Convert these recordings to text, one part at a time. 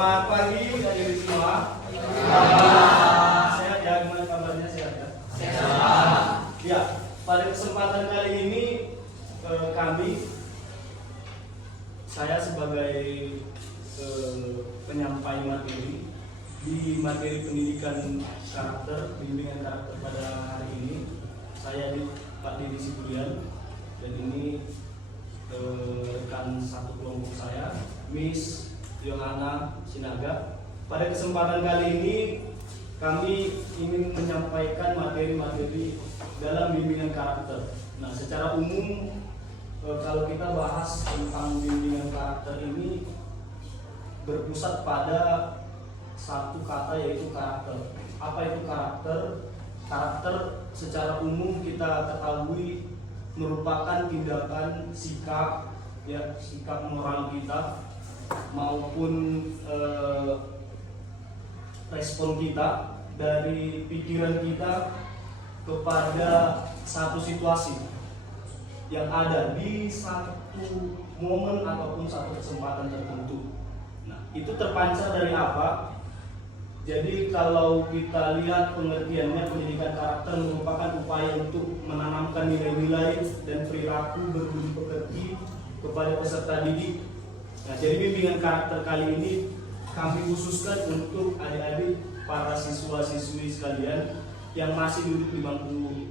Selamat pagi dari semua. Sehat ya, gimana kabarnya, sehat ya? Sehat. Ya, pada kesempatan kali ini saya sebagai penyampai materi di materi pendidikan karakter, bimbingan karakter pada hari ini. Saya Pak Didi Sibulian, dan ini rekan satu kelompok saya, Miss Yohana Sinaga. Pada kesempatan kali ini kami ingin menyampaikan materi-materi dalam bimbingan karakter. Nah, secara umum kalau kita bahas tentang bimbingan karakter ini berpusat pada satu kata, yaitu karakter. Apa itu karakter? Karakter secara umum kita ketahui merupakan tindakan, sikap, ya, sikap moral kita maupun respon kita dari pikiran kita kepada satu situasi yang ada di satu momen ataupun satu kesempatan tertentu. Nah, itu terpancar dari apa? Jadi kalau kita lihat pengertiannya, pendidikan karakter merupakan upaya untuk menanamkan nilai-nilai dan perilaku berbudi pekerti kepada peserta didik. Nah, jadi bimbingan karakter kali ini kami khususkan untuk adik-adik para siswa-siswi sekalian yang masih duduk di bangku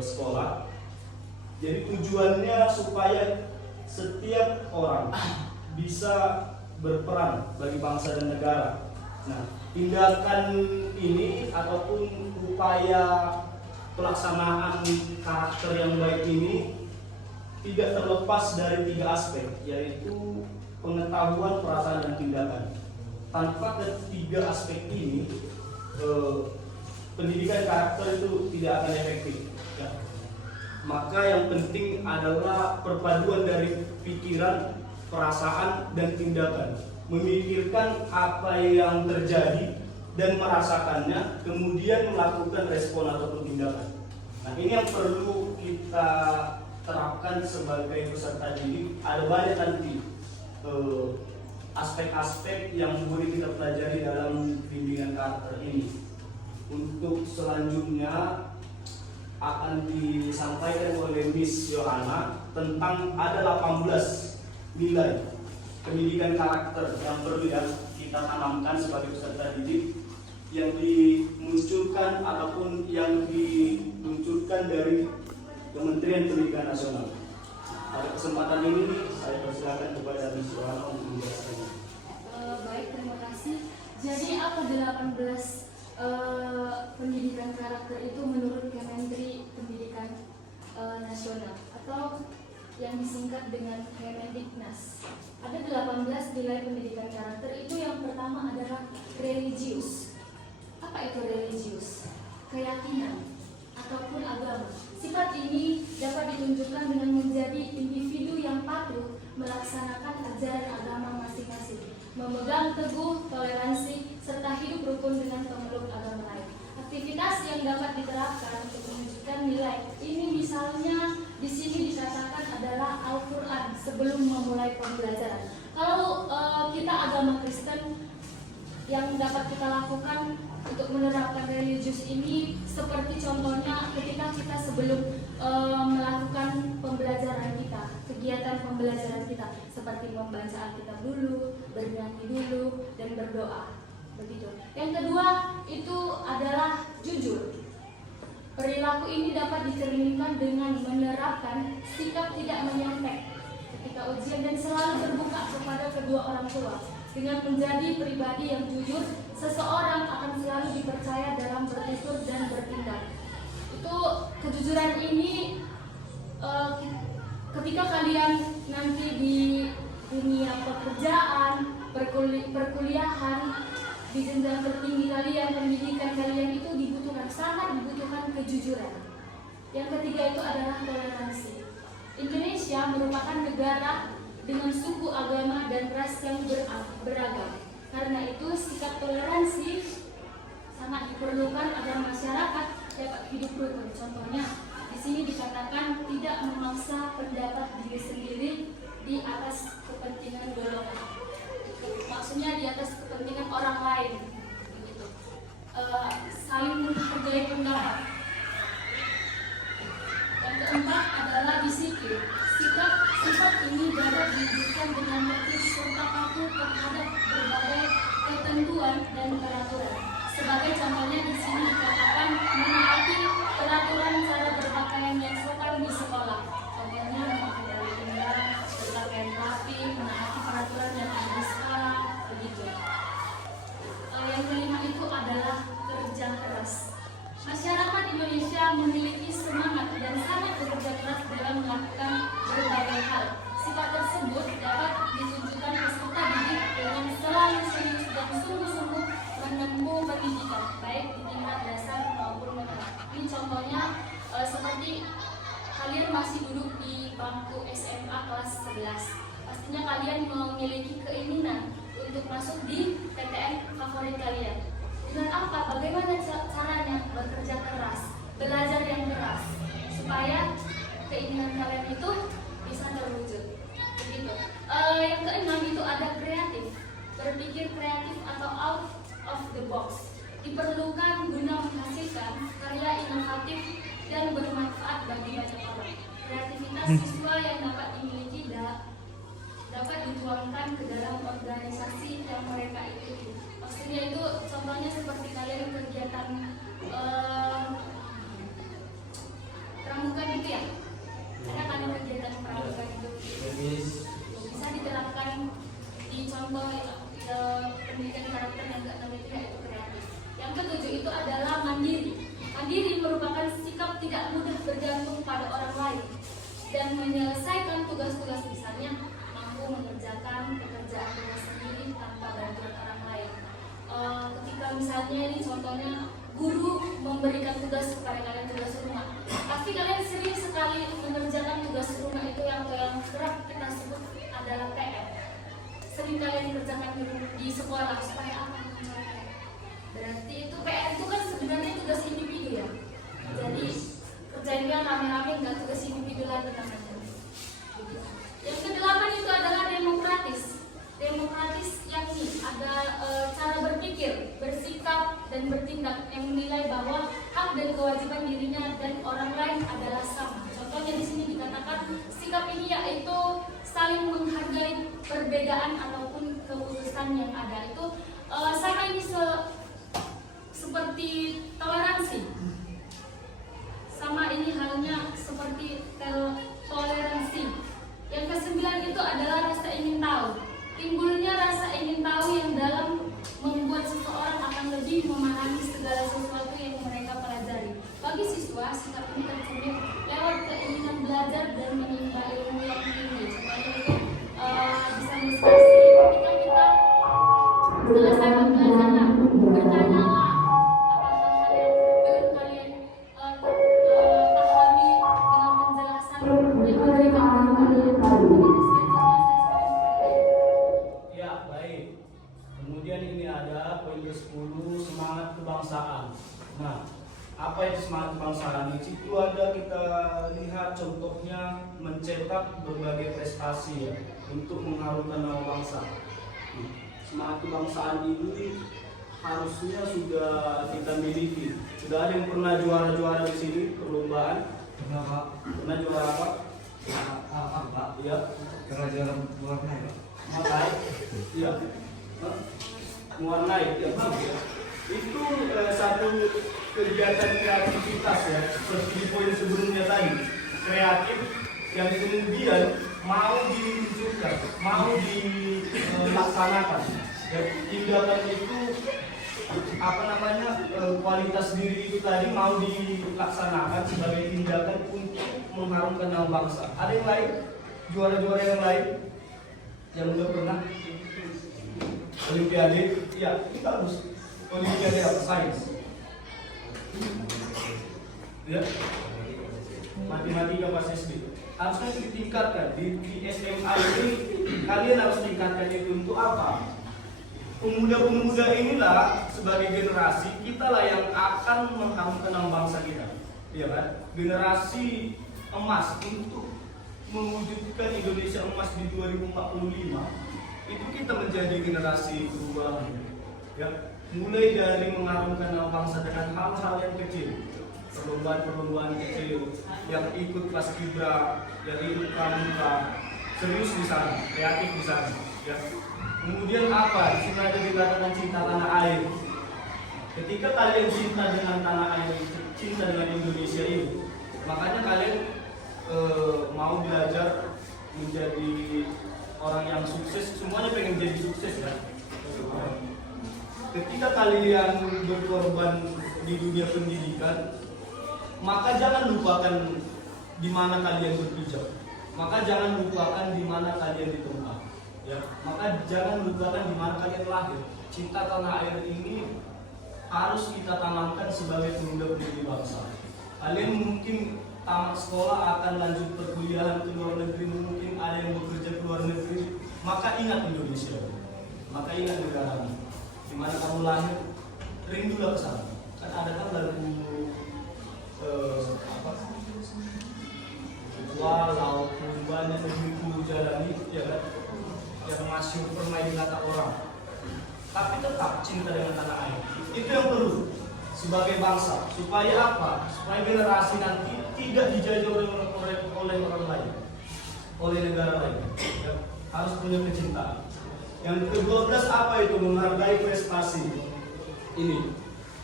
sekolah. Jadi tujuannya supaya setiap orang bisa berperan bagi bangsa dan negara. Nah, tindakan ini ataupun upaya pelaksanaan karakter yang baik ini tidak terlepas dari 3 aspek, yaitu pengetahuan, perasaan, dan tindakan. Tanpa ketiga aspek ini, pendidikan karakter itu tidak akan efektif. Ya. Maka yang penting adalah perpaduan dari pikiran, perasaan, dan tindakan. Memikirkan apa yang terjadi dan merasakannya, kemudian melakukan respon ataupun tindakan. Nah, ini yang perlu kita terapkan sebagai peserta didik. Ada banyak nanti aspek-aspek yang boleh kita pelajari dalam bimbingan karakter ini. Untuk selanjutnya akan disampaikan oleh Miss Yohana tentang ada 18 nilai pendidikan karakter yang perlu kita tanamkan sebagai peserta didik, yang dimunculkan ataupun yang diluncurkan dari Kementerian Pendidikan Nasional. Pada kesempatan ini saya persilakan kepada Miss Yohana untuk menjelaskannya. Baik, terima kasih. Jadi apa 18 pendidikan karakter itu menurut Kementerian Pendidikan Nasional atau yang disingkat dengan Kemendiknas? Ada 18 nilai pendidikan karakter. Itu yang pertama adalah religius. Apa itu religius? Keyakinan ataupun agama. Sifat ini dapat ditunjukkan dengan menjadi individu yang patuh melaksanakan ajaran agama masing-masing, memegang teguh toleransi, serta hidup rukun dengan pemeluk agama lain. Aktivitas yang dapat diterapkan untuk menunjukkan nilai ini misalnya di sini dikatakan adalah Al-Quran sebelum memulai pembelajaran. Kalau kita agama Kristen, yang dapat kita lakukan untuk menerapkan religius ini seperti contohnya ketika kita sebelum melakukan pembelajaran kita, kegiatan pembelajaran kita, seperti membaca Alkitab dulu, bernyanyi dulu, dan berdoa. Begitu. Yang kedua itu adalah jujur. Perilaku ini dapat dicerminkan dengan menerapkan sikap tidak menyontek ketika ujian dan selalu terbuka kepada kedua orang tua. Dengan menjadi pribadi yang jujur, seseorang akan selalu dipercaya dalam bertutur dan bertindak. Itu kejujuran ini ketika kalian nanti di dunia pekerjaan, perkuliahan, di jenjang tertinggi kalian, pendidikan kalian itu dibutuhkan, sangat dibutuhkan kejujuran. Yang ketiga itu adalah toleransi. Indonesia merupakan negara dengan suku, agama, dan ras yang beragam. Karena itu sikap toleransi sangat diperlukan agar masyarakat dapat hidup rukun. Contohnya, di sini dikatakan tidak memaksa pendapat diri sendiri di atas kepentingan golongan. maksudnya di atas kepentingan orang lain, begitu. Saling menghargai pendapat. Yang keempat adalah disiplin. Sifat ini dapat diwujudkan dengan tertib serta patuh terhadap berbagai ketentuan dan peraturan. Sebagai contohnya di sini dikatakan menaati peraturan cara berpakaian yang sopan di sekolah. Contohnya memakai pinggang, berpakaian rapi, menaati peraturan yang ada di sekolah, begitu. Yang kelima itu adalah kerja keras. Masyarakat Indonesia memiliki semangat dan sangat bekerja keras dalam melakukan berbagai hal. Sifat tersebut dapat ditunjukkan peserta didik dengan selalu serius dan sungguh-sungguh menempuh pendidikan, baik di tingkat dasar maupun menengah. Ini contohnya seperti kalian masih duduk di bangku SMA kelas 11. Pastinya kalian memiliki keinginan untuk masuk di PTN favorit kalian. Dengan apa? Bagaimana caranya? Bekerja keras, belajar yang keras, supaya keinginan kalian itu bisa terwujud. Begitu. Yang keenam itu ada kreatif, berpikir kreatif atau out of the box. Diperlukan guna menghasilkan karya inovatif dan bermanfaat bagi banyak orang. Kreativitas siswa yang dapat dimiliki dapat dituangkan ke dalam organisasi yang mereka ikuti. Maksudnya itu contohnya seperti kalian kegiatan pramuka gitu ya. Ada kan kegiatan pramuka itu bisa diterapkan di contoh pendidikan karakter yang keenam itu yaitu kreatif. Yang ketujuh itu adalah mandiri. Mandiri merupakan sikap tidak mudah bergantung pada orang lain dan menyelesaikan tugas-tugas, misalnya mampu mengerjakan pekerjaan tugas sendiri tanpa bantuan orang lain. Ketika misalnya ini contohnya guru memberikan tugas kepada kalian, tugas rumah, pasti kalian sering sekali mengerjakan tugas rumah itu yang kerap kita sebut adalah PR. Sering kalian kerjakan di sekolah supaya apa? Berarti itu PR itu kan sebenarnya tugas individu ya. Jadi kerjainnya rame-rame, nggak tugas individu lagi namanya. Yang kedelapan itu adalah demokratis. Demokratis yakni ada cara berpikir, bersikap, dan bertindak yang menilai bahwa hak dan kewajiban dirinya dan orang lain adalah sama. Contohnya di sini dikatakan sikap ini yaitu saling menghargai perbedaan ataupun kekhususan yang ada. Itu sama ini seperti toleransi. Sama ini halnya seperti toleransi. Yang kesembilan itu adalah rasa ingin tahu. Timbulnya rasa ingin tahu yang dalam membuat seseorang akan lebih memahami segala sesuatu yang mereka pelajari. Bagi siswa, sikap ini tercermin lewat keinginan belajar dan menimba ilmu yang tinggi. Contohnya itu bisa diskusi ketika kita selesai pembelajaran, bertanyalah apa hal-hal yang belum kalian pahami dengan penjelasan yang memberikan guru kalian. Kemudian ini ada poin ke-10, semangat kebangsaan. Nah, apa itu semangat kebangsaan? Di situ ada kita lihat contohnya mencetak berbagai prestasi ya, untuk mengharumkan nama bangsa. Semangat kebangsaan ini harusnya sudah kita miliki. Sudah ada yang pernah juara-juara di sini perlombaan? Pernah juara apa? Apa? Iya. Juara warna ya. Makai? Iya. Mewarnai ya. Itu satu kegiatan kreativitas ya, seperti di poin sebelumnya tadi, kreatif yang kemudian mau diwujudkan, mau dilaksanakan. Ya, tindakan itu kualitas diri itu tadi mau dilaksanakan sebagai tindakan untuk mengharumkan nama bangsa. Ada yang lain, juara-juara yang lain yang udah pernah Olimpiade? Ya, itu bagus. Olimpiade apa? Sains. Ya, matematika pas SD. Harusnya ditingkatkan di SMA ini. Kalian harus tingkatkan itu untuk apa? Pemuda-pemuda inilah sebagai generasi kita lah yang akan mengharumkan nama bangsa kita, ya kan? Generasi emas untuk mewujudkan Indonesia emas di 2045. itu kita menjadi generasi perubahan, ya. Mulai dari mengharumkan nama bangsa dengan hal-hal yang kecil, perlombaan-perlombaan kecil, yang ikut paskibra, yang ikut pramuka, serius di sana, kreatif di sana, ya. Kemudian apa? Di sini ada dikatakan cinta tanah air. Ketika kalian cinta dengan tanah air, cinta dengan Indonesia ini, makanya kalian mau belajar menjadi orang yang sukses. Semuanya pengen jadi sukses, ya. Ketika kalian berkorban di dunia pendidikan, maka jangan lupakan di mana kalian berpijak. Maka jangan lupakan di mana kalian ditempa, ya. Maka jangan lupakan di mana kalian lahir. Cinta tanah air ini harus kita tanamkan sebagai pemuda-pemudi bangsa. Kalian mungkin tamat sekolah akan lanjut perkuliahan ke luar negeri, mungkin ada yang bekerja ke luar negeri. Maka ingat Indonesia, maka ingat negaramu. Di mana kamu lahir, rindulah ke sana. Kan ada kan lagu walaupun banyak negeriku jalani, ya kan, yang masih permai di mata orang, tapi tetap cinta dengan tanah air. Itu yang perlu sebagai bangsa. Supaya apa? Supaya generasi nanti tidak dijajah oleh orang lain, oleh negara lain, ya. Harus punya kecintaan. Yang ke-12 apa itu? Menghargai prestasi. Ini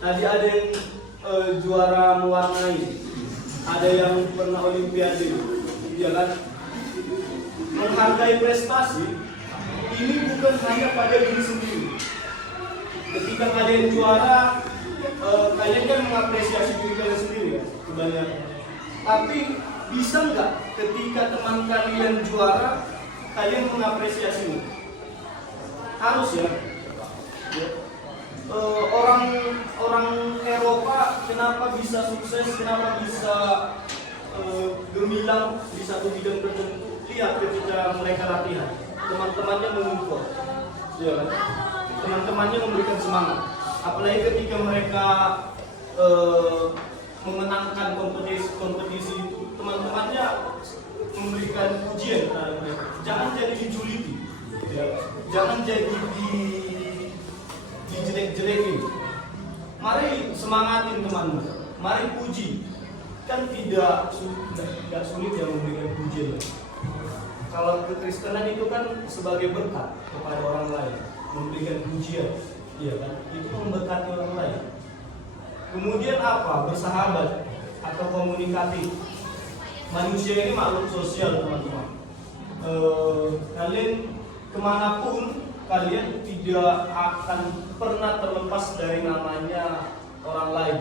tadi ada yang juara mewarnai, ada yang pernah olimpiade, ya kan? Menghargai prestasi ini bukan hanya pada diri sendiri. Ketika kalian juara, kalian kan mengapresiasi diri kalian sendiri, ya, kebanyakan. Tapi bisa nggak ketika teman kalian juara, kalian mengapresiasinya? Harus, ya. Orang Eropa kenapa bisa sukses, kenapa bisa gemilang di satu bidang tertentu? Lihat ketika mereka latihan, teman-temannya mengumpul, ya kan? Teman-temannya memberikan semangat. Apalagi ketika mereka memenangkan kompetisi itu, teman-temannya memberikan pujian terhadap mereka. Jangan jadi dijuliti, ya. Jangan jadi dijelek-jelekin. Mari semangatin temanmu, mari puji. Kan tidak sulit yang memberikan pujian. Kalau kekristenan itu kan sebagai berkat kepada orang lain, memberikan pujian, iya kan? Itu memberkati orang lain. Kemudian apa? Bersahabat atau komunikatif. Manusia ini makhluk sosial, teman-teman. Kalian kemanapun kalian tidak akan pernah terlepas dari namanya orang lain,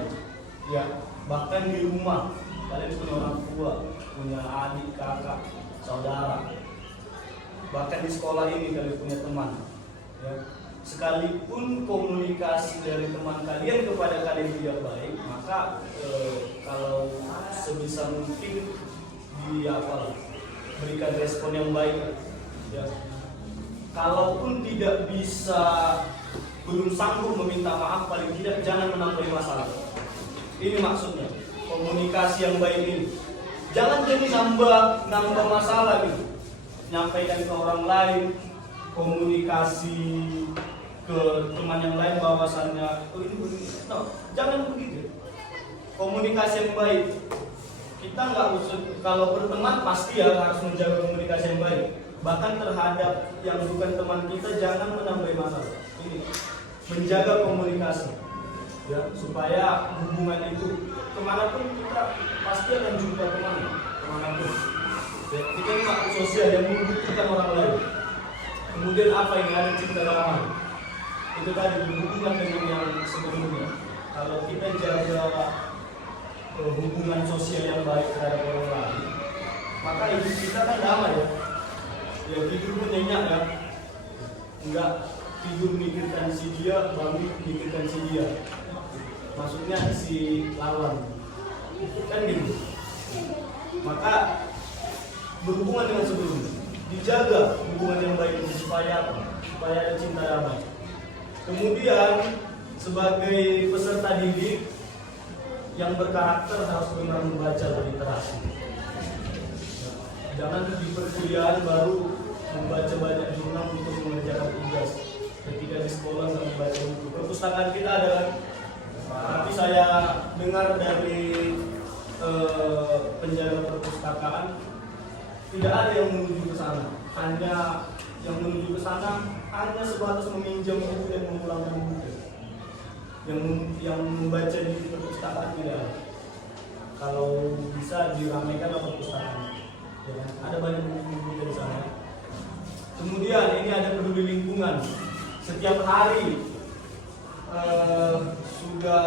ya. Bahkan di rumah kalian punya orang tua, punya adik, kakak, saudara. Bahkan di sekolah ini kalian punya teman, ya. Sekalipun komunikasi dari teman kalian kepada kalian tidak baik, maka kalau sebisa mungkin berikan respon yang baik, ya. Kalaupun tidak bisa, belum sanggup meminta maaf, paling tidak jangan menambahi masalah. Ini maksudnya komunikasi yang baik ini. Jangan jadi nambah masalah gitu. Nyampaikan ke orang lain, komunikasi ke teman yang lain bahwasannya no, jangan begitu. Komunikasi yang baik. Kita nggak usah, kalau berteman pasti ya harus menjaga komunikasi yang baik. Bahkan terhadap yang bukan teman kita jangan menambah masalah. Ini menjaga komunikasi, ya, supaya hubungan itu kemanapun kita pasti akan jumpa teman, kemanapun. Ya, kita ini makhluk sosial yang membutuhkan orang lain. Kemudian apa yang ada cinta damai? Itu tadi berhubungan dengan yang sebelumnya. Kalau kita jaga hubungan sosial yang baik terhadap orang lain, maka hidup kita kan damai, ya. Ya tidur pun nyenyak, ya. Enggak tidur mikirkan si dia, bangun mikirkan si dia. Maksudnya si lawan. Kan gitu. Maka berhubungan dengan sebelumnya, dijaga hubungan yang baik itu supaya ada cinta damai. Kemudian sebagai peserta didik yang berkarakter harus benar membaca literasi. Jangan di perkuliahan baru membaca banyak jurnal untuk mengerjakan tugas. Ketika di sekolah saya membaca buku. Perpustakaan kita ada kan? Tapi saya dengar dari penjaga perpustakaan tidak ada yang menuju ke sana. Hanya yang menuju ke sana hanya sebatas meminjam buku dan memulangkan buku. Yang membaca di perpustakaan tidak ada. Kalau bisa diramaikan perpustakaan. Ya, ada banyak buku-buku di sana. Kemudian ini ada peduli lingkungan. Setiap hari sudah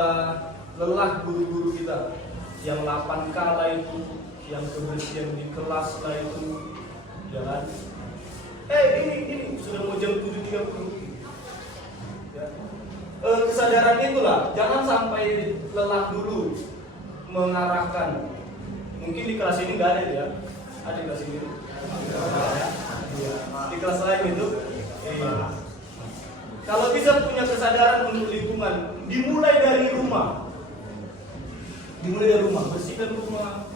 lelah guru-guru kita yang 8 kala itu, yang kebersihan di kelas lah itu, jalan. Ini sudah mau jam 7.30. Ya. Kesadaran itulah, jangan sampai lelah dulu mengarahkan. Mungkin di kelas ini nggak ada ya, ada di kelas ini. Ya. Di kelas lain itu. Kalau bisa punya kesadaran untuk lingkungan, dimulai dari rumah. Bersihkan rumah.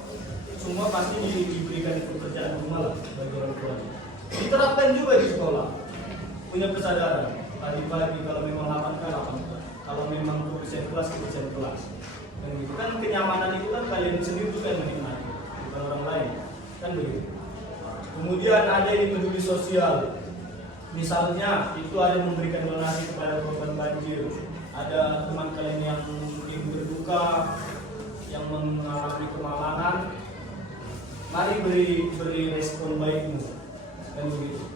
Semua pasti diberikan pekerjaan rumah lah bagi orang tua. Diterapkan juga di sekolah. Punya kesadaran. Pagi-pagi kalau memang 8 kan 8. Kalau memang kebersihan kelas, kebersihan kelas. Dan gitu kan kenyamanan itu kan kalian sendiri juga yang menikmati, bukan orang lain. Kan begitu. Kemudian ada yang peduli sosial. Misalnya itu ada memberikan donasi kepada korban banjir, ada teman kalian yang berduka, yang mengalami kemalangan, mari beri respon baikmu. Dan begitu.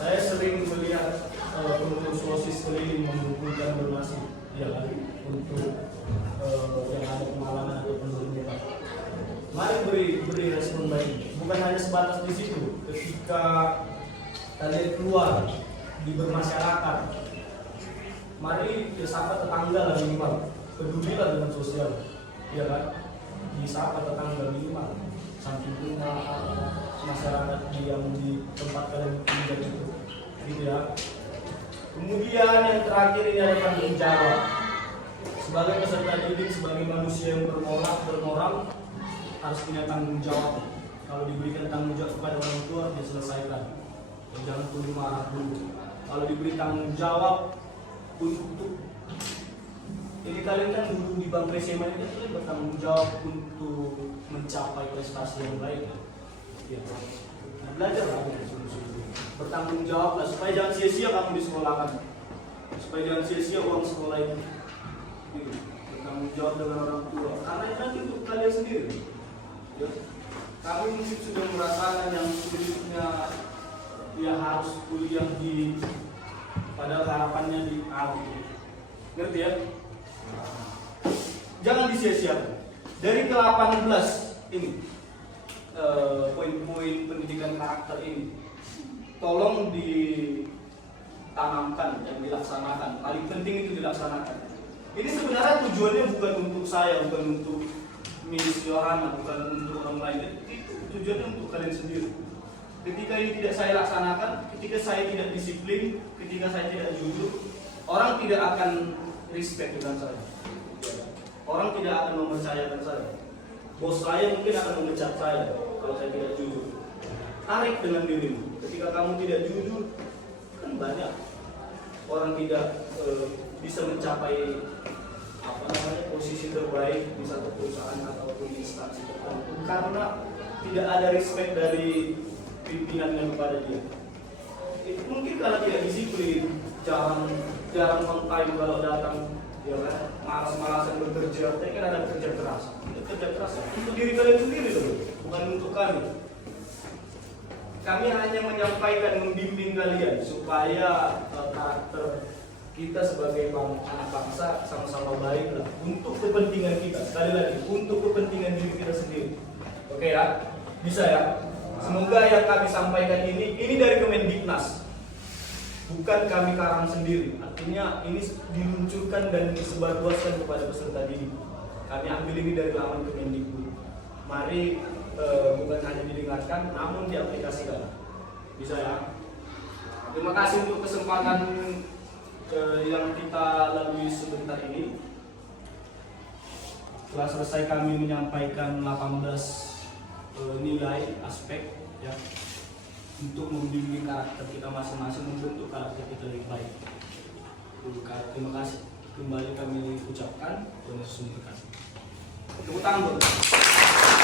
Saya sering melihat pengurus OSIS keliling mengumpulkan donasi, ya kan, untuk yang ada kemalangan atau berduka. Mari beri respon baik. Bukan hanya sebatas di situ. Ketika kalian keluar di bermasyarakat, mari sapa tetangga lah minimal, pedulilah dengan sosial, ya kan? Disapa tetangga minimal, samping rumah masyarakat yang di tempat kalian tinggal itu, gitu ya. Kemudian yang terakhir ini ada tanggung jawab. Sebagai peserta didik, sebagai manusia yang bermoral harus punya tanggung jawab. Kalau diberikan tanggung jawab kepada orang tua, dia selesaikan. Jangan perlu marah dulu. Kalau diberi tanggung jawab untuk ini kalian kan dulu di Bank SMA itu kalian bertanggung jawab untuk mencapai prestasi yang baik. Ya. Nah, belajar lah bertanggung jawab lah supaya jangan sia-sia kamu di sekolah kan. Supaya jangan sia-sia uang sekolah itu. Bertanggung jawab dengan orang tua. Karena itu nanti untuk kalian sendiri. Ya. Kami mungkin sudah merasakan yang sulitnya. Dia harus kuliah di padahal harapannya di A. Ngerti ya? Jangan disia-siakan. Dari ke-18 ini poin-poin pendidikan karakter ini tolong ditanamkan dan dilaksanakan. Paling penting itu dilaksanakan. Ini sebenarnya tujuannya bukan untuk saya, bukan untuk Miss Yohana, bukan untuk orang lain. Itu tujuannya untuk kalian sendiri. Ketika ini tidak saya laksanakan, ketika saya tidak disiplin, ketika saya tidak jujur, orang tidak akan respect dengan saya. Orang tidak akan mempercayakan saya. Bos saya mungkin akan memecat saya kalau saya tidak jujur. Tarik dengan dirimu. Ketika kamu tidak jujur, kan banyak orang tidak bisa mencapai posisi terbaik di satu perusahaan ataupun instansi tertentu karena tidak ada respect dari pimpinannya kepada dia. Itu mungkin karena tidak disiplin, jarang on time kalau datang, ya kan, malas-malasan bekerja. Tapi kan ada kerja keras. Itu kerja keras untuk diri kalian sendiri loh, bukan untuk kami. Kami hanya menyampaikan, membimbing kalian supaya karakter kita sebagai anak bangsa sama-sama baik lah untuk kepentingan kita. Sekali lagi, untuk kepentingan diri kita sendiri. Oke ya, bisa ya. Semoga yang kami sampaikan ini dari Kemendiknas, bukan kami karang sendiri. Artinya ini diluncurkan dan disebarluaskan kepada peserta didik. Kami ambil ini dari laman Kemendikbud. Mari bukan hanya didengarkan, namun diaplikasikan. Bisa ya. Terima kasih untuk kesempatan yang kita lalui sebentar ini. Setelah selesai kami menyampaikan 18 nilai aspek ya. untuk membimbing karakter kita masing-masing, membentuk karakter kita lebih baik. Terima kasih kembali kami ucapkan. Tuhan Yesus memberkati. Tepuk tangan, Bro.